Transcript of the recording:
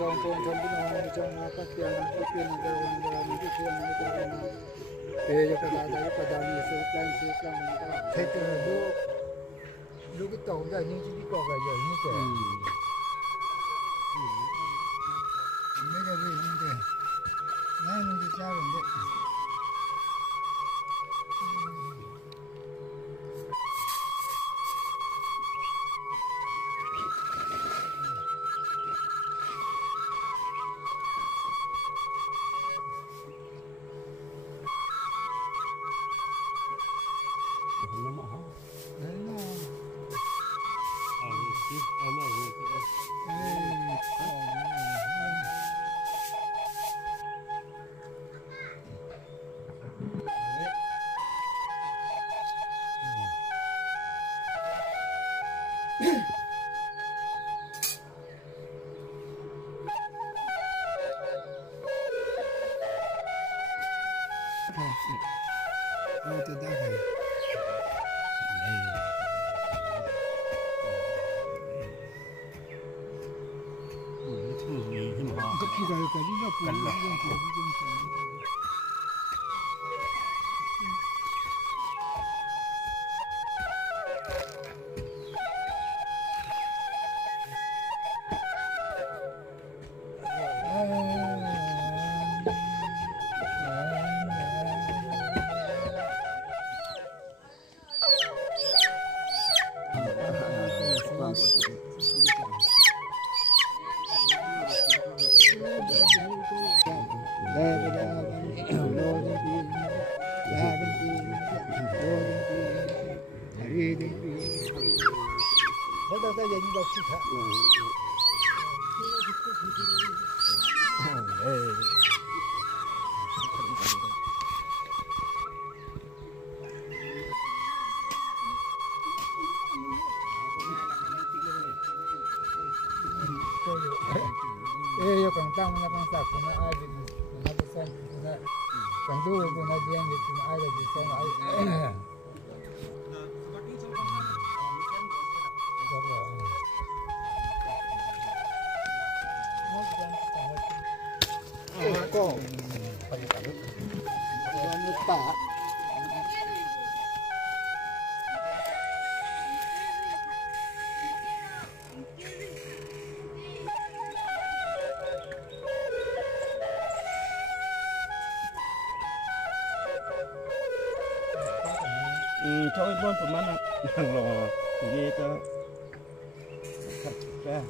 kampung kampung orang macam apa tiada negara itu tiada negara peja pada ni Islam mereka itu lu kita tahu dah ni jadi kau kerja ni ke mereka ni deh nah ni cara ni itu dah kan. Tapi kalau tadi dah pulang yo kantang na kansak na ay na pesan na kandu ko na diyan dito na ay dito na ay ko ano pa cho cái con của nó là hàng lò thì đi ta thật ra